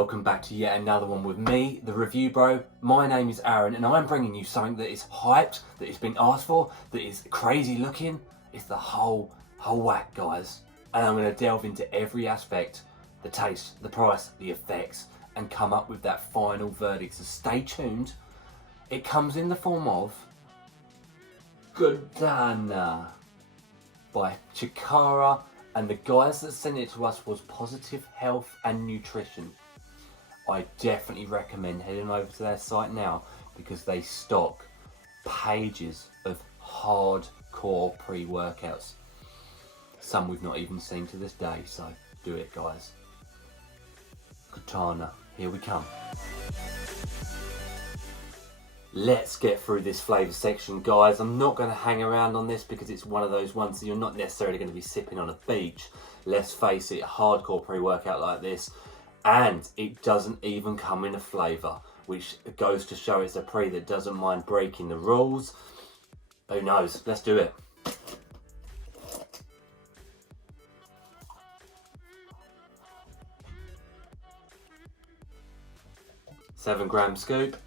welcome back to yet another one with me, the Review Bro. My name is Aaron and I'm bringing you something that is hyped, that has been asked for, that is crazy looking. It's the whole whack, guys. And I'm going to delve into every aspect, the taste, the price, the effects, and come up with that final verdict. So stay tuned. It comes in the form of KATANA by Chikara. And the guys that sent it to us was Positive Health and Nutrition. I definitely recommend heading over to their site now because they stock pages of hardcore pre-workouts. Some we've not even seen to this day, so do it, guys. KATANA, here we come. Let's get through this flavour section, guys. I'm not going to hang around on this because it's one of those ones that you're not necessarily going to be sipping on a beach. Let's face it, a hardcore pre-workout like this, and it doesn't even come in a flavour, which goes to show it's a pre that doesn't mind breaking the rules. Who knows? Let's do it. $7 scoop.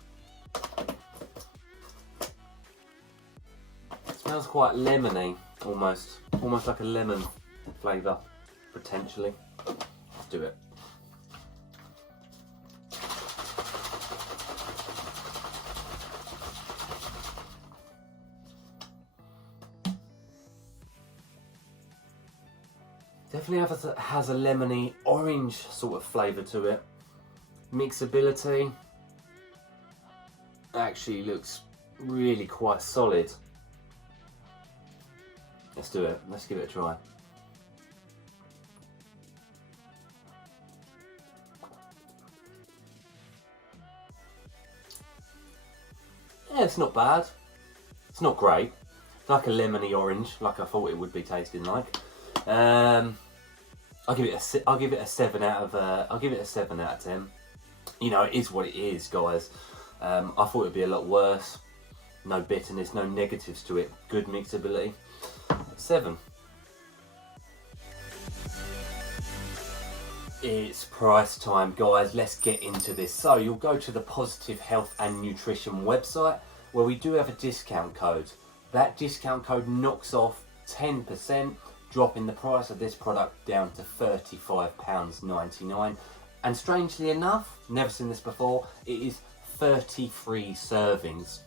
Smells quite lemony, almost like a lemon flavour, potentially. Let's do it. Definitely has a lemony orange sort of flavour to it. Mixability actually looks really quite solid. Let's do it. Let's give it a try. Yeah, it's not bad. It's not great. It's like a lemony orange, like I thought it would be tasting like. I'll give it a 7 out of 10. You know, it is what it is, guys. I thought it'd be a lot worse. No bitterness, no negatives to it. Good mixability. 7. It's price time, guys. Let's get into this. So you'll go to the Positive Health and Nutrition website where we do have a discount code. That discount code knocks off 10%, dropping the price of this product down to £35.99. And strangely enough, never seen this before, it is 33 servings.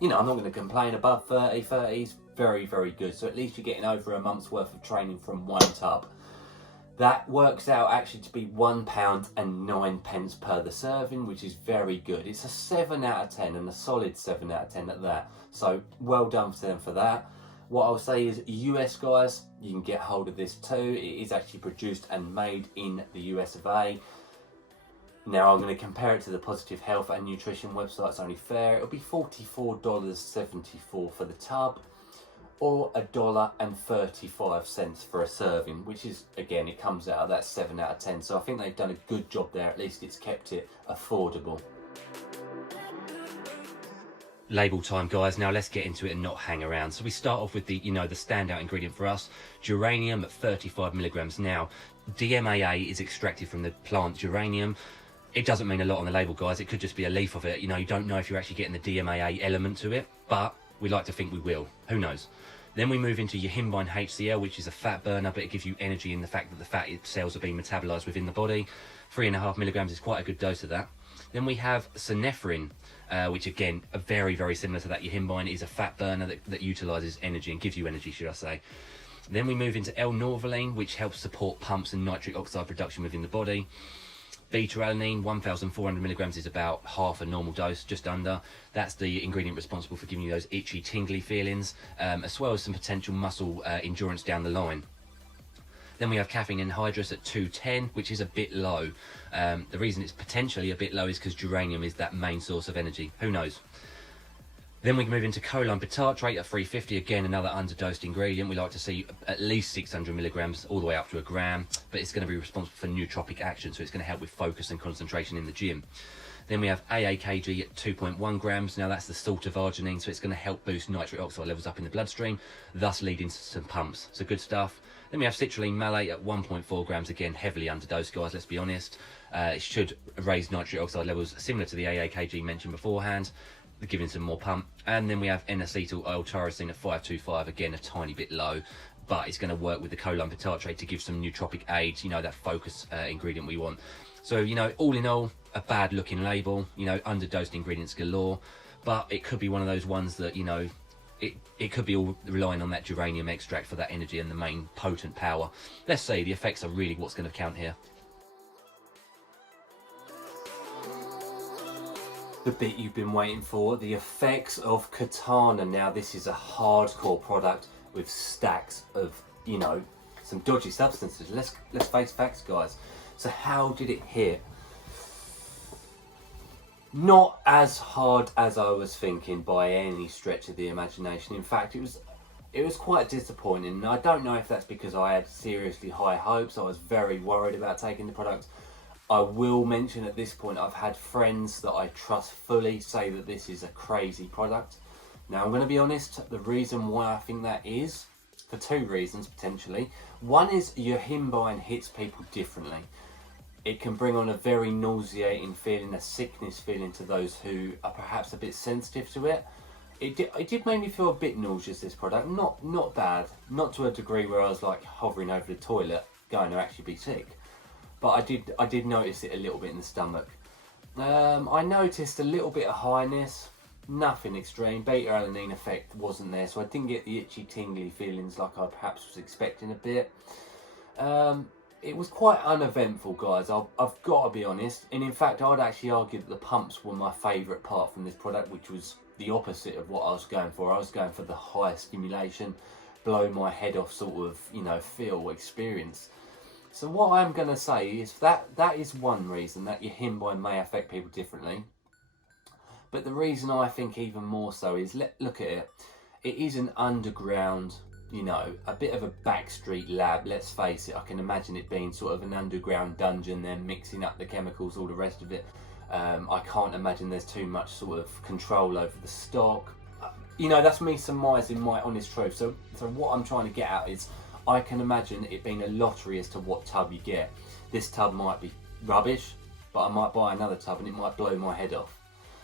You know, I'm not going to complain. Above 30 is very, very good. So at least you're getting over a month's worth of training from one tub. That works out actually to be £1.09 per the serving, which is very good. It's a 7 out of 10 and a solid 7 out of 10 at that. So well done to them for that. What I'll say is, US guys, you can get hold of this too. It is actually produced and made in the US of A. Now I'm going to compare it to the Positive Health and Nutrition website. It's only fair. It'll be $44.74 for the tub, or $1.35 for a serving, which is, again, it comes out of that 7 out of 10. So I think they've done a good job there. At least it's kept it affordable. Label time, guys. Now let's get into it and not hang around. So we start off with the, the standout ingredient for us, geranium at 35 milligrams. Now, DMAA is extracted from the plant geranium. It doesn't mean a lot on the label, guys. It could just be a leaf of it. You don't know if you're actually getting the DMAA element to it, but we like to think we will. Who knows? Then we move into your yohimbine HCl, which is a fat burner, but it gives you energy in the fact that the fat cells are being metabolized within the body. 3.5 milligrams is quite a good dose of that. Then we have synephrine, which again, are very, very similar to that. Yohimbine is a fat burner that utilizes energy and gives you energy, should I say. Then we move into L-norvaline, which helps support pumps and nitric oxide production within the body. Beta-alanine, 1,400 milligrams is about half a normal dose, just under. That's the ingredient responsible for giving you those itchy, tingly feelings, as well as some potential muscle endurance down the line. Then we have caffeine anhydrous at 210, which is a bit low. The reason it's potentially a bit low is because geranium is that main source of energy. Who knows? Then we can move into choline bitartrate at 350, again another underdosed ingredient. We like to see at least 600 milligrams all the way up to a gram, but it's going to be responsible for nootropic action, so it's going to help with focus and concentration in the gym. Then we have AAKG at 2.1 grams. Now that's the salt of arginine, so it's going to help boost nitric oxide levels up in the bloodstream, thus leading to some pumps. So good stuff. Then we have citrulline malate at 1.4 grams, again heavily underdosed, guys, let's be honest. It should raise nitric oxide levels similar to the AAKG mentioned beforehand, giving some more pump. And then we have N-acetyl L-tyrosine at 525, again a tiny bit low, but it's going to work with the choline tartrate to give some nootropic aid, you know, that focus ingredient we want. So, you know, all in all, a bad looking label, you know, underdosed ingredients galore, but it could be one of those ones that, you know, it could be all relying on that geranium extract for that energy and the main potent power. Let's see, the effects are really what's going to count here. The bit you've been waiting for, the effects of Katana. Now this is a hardcore product with stacks of, you know, some dodgy substances. Let's face facts, guys. So how did it hit? Not as hard as I was thinking by any stretch of the imagination. In fact, it was quite disappointing. And I don't know if that's because I had seriously high hopes. I was very worried about taking the product. I will mention at this point, I've had friends that I trust fully say that this is a crazy product. Now I'm going to be honest, the reason why I think that is, for two reasons potentially. One is your Himbine hits people differently. It can bring on a very nauseating feeling, a sickness feeling to those who are perhaps a bit sensitive to it. It did make me feel a bit nauseous, this product. Not bad, not to a degree where I was like hovering over the toilet going to actually be sick. But I did notice it a little bit in the stomach. I noticed a little bit of highness, nothing extreme. Beta-alanine effect wasn't there, so I didn't get the itchy tingly feelings like I perhaps was expecting a bit. It was quite uneventful, guys, I've got to be honest. And in fact, I'd actually argue that the pumps were my favourite part from this product, which was the opposite of what I was going for. I was going for the high stimulation, blow my head off sort of, you know, feel, experience. So what I'm going to say is that is one reason that your Himbine may affect people differently. But the reason I think even more so is, look at it. It is an underground, you know, a bit of a backstreet lab, let's face it. I can imagine it being sort of an underground dungeon, then mixing up the chemicals, all the rest of it. I can't imagine there's too much sort of control over the stock. You know, that's me surmising my honest truth. So what I'm trying to get at is, I can imagine it being a lottery as to what tub you get. This tub might be rubbish, but I might buy another tub and it might blow my head off.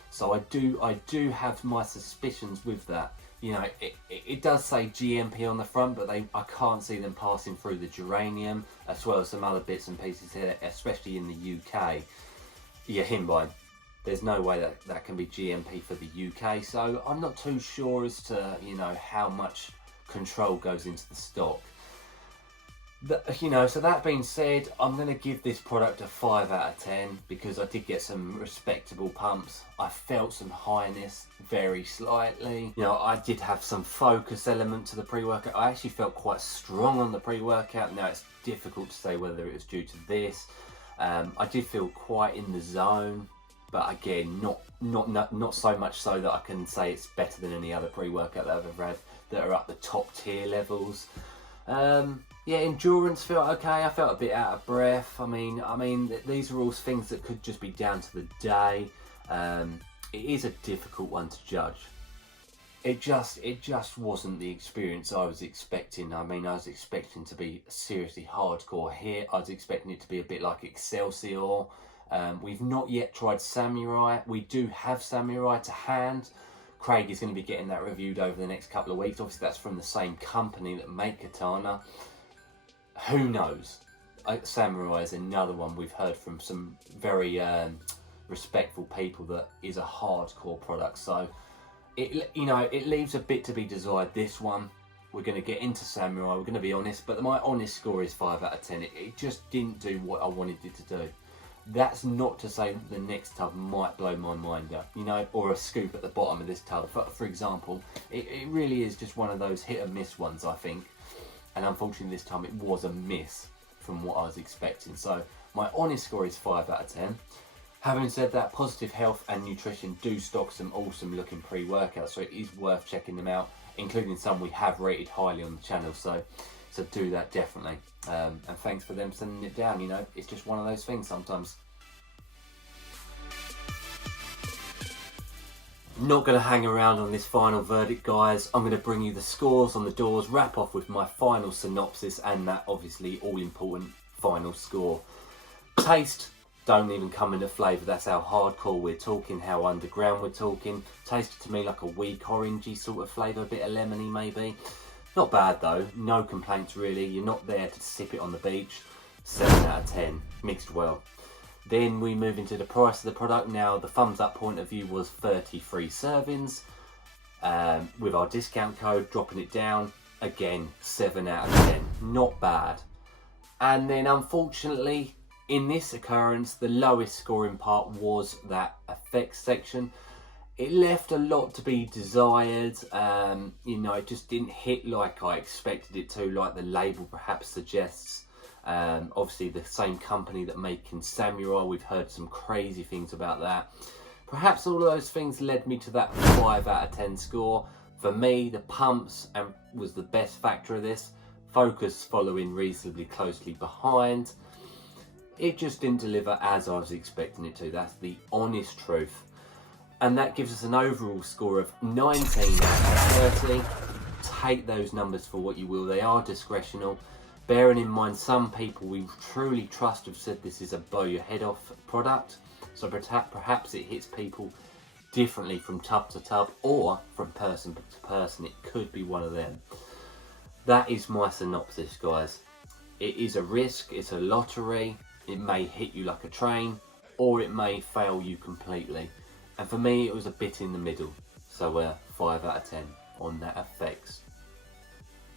So I do have my suspicions with that. You know, it does say GMP on the front, but I can't see them passing through the geranium, as well as some other bits and pieces here, especially in the UK. Yeah, Himbine. There's no way that can be GMP for the UK, so I'm not too sure as to, you know, how much control goes into the stock. You know, so that being said, I'm going to give this product a 5 out of 10 because I did get some respectable pumps. I felt some highness very slightly. You know, I did have some focus element to the pre-workout. I actually felt quite strong on the pre-workout. Now it's difficult to say whether it was due to this. I did feel quite in the zone, but again, not so much so that I can say it's better than any other pre-workout that I've ever had that are up the top tier levels. Yeah, endurance felt okay. I felt a bit out of breath. I mean, these are all things that could just be down to the day. It is a difficult one to judge. It just wasn't the experience I was expecting. I mean, I was expecting to be seriously hardcore here. I was expecting it to be a bit like Excelsior. We've not yet tried Samurai. We do have Samurai to hand. Craig is going to be getting that reviewed over the next couple of weeks. Obviously, that's from the same company that make Katana. Who knows? Samurai is another one we've heard from some very respectful people that is a hardcore product. So, it leaves a bit to be desired, this one. We're going to get into Samurai, we're going to be honest, but my honest score is 5 out of 10. It just didn't do what I wanted it to do. That's not to say that the next tub might blow my mind up, you know, or a scoop at the bottom of this tub. For example, it really is just one of those hit and miss ones, I think. And unfortunately this time it was a miss from what I was expecting. So my honest score is 5 out of 10. Having said that, Positive Health and Nutrition do stock some awesome looking pre-workouts, so it is worth checking them out, including some we have rated highly on the channel. So do that definitely. And thanks for them sending it down. You know, it's just one of those things sometimes. Not going to hang around on this final verdict, guys. I'm going to bring you the scores on the doors, wrap off with my final synopsis, and that obviously all important final score. Taste, don't even come into flavour. That's how hardcore we're talking, how underground we're talking. Tasted to me like a weak orangey sort of flavour, a bit of lemony maybe. Not bad though, no complaints really. You're not there to sip it on the beach. 7 out of 10, mixed well. Then we move into the price of the product. Now the thumbs up point of view was 33 servings. With our discount code, dropping it down, again 7 out of 10, not bad. And then unfortunately, in this occurrence, the lowest scoring part was that effects section. It left a lot to be desired. You know, it just didn't hit like I expected it to, like the label perhaps suggests. Obviously the same company that making Samurai, we've heard some crazy things about that. Perhaps all of those things led me to that 5 out of 10 score. For me, the pumps was the best factor of this. Focus following reasonably closely behind. It just didn't deliver as I was expecting it to. That's the honest truth. And that gives us an overall score of 19 out of 30. Take those numbers for what you will. They are discretional. Bearing in mind, some people we truly trust have said this is a blow your head off product. So perhaps it hits people differently from tub to tub or from person to person. It could be one of them. That is my synopsis, guys. It is a risk, it's a lottery. It may hit you like a train, or it may fail you completely. And for me, it was a bit in the middle. So 5 out of 10 on that effects,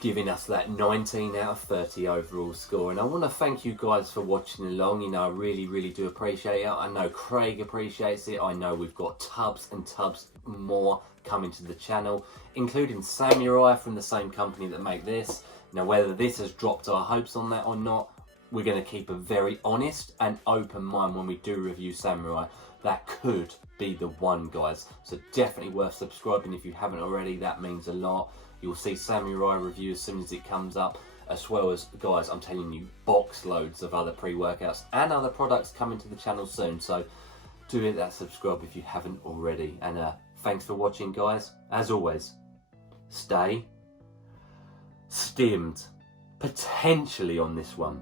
giving us that 19 out of 30 overall score. And I want to thank you guys for watching along. You know, I really do appreciate it. I know Craig appreciates it. I know we've got tubs and tubs more coming to the channel, including Samurai from the same company that make this. Now, whether this has dropped our hopes on that or not, we're going to keep a very honest and open mind when we do review Samurai. That could be the one, guys. So definitely worth subscribing if you haven't already. That means a lot. You'll see Samurai review as soon as it comes up, as well as, guys, I'm telling you, box loads of other pre-workouts and other products coming to the channel soon. So do hit that subscribe if you haven't already. And thanks for watching, guys. As always, stay stimmed, potentially on this one.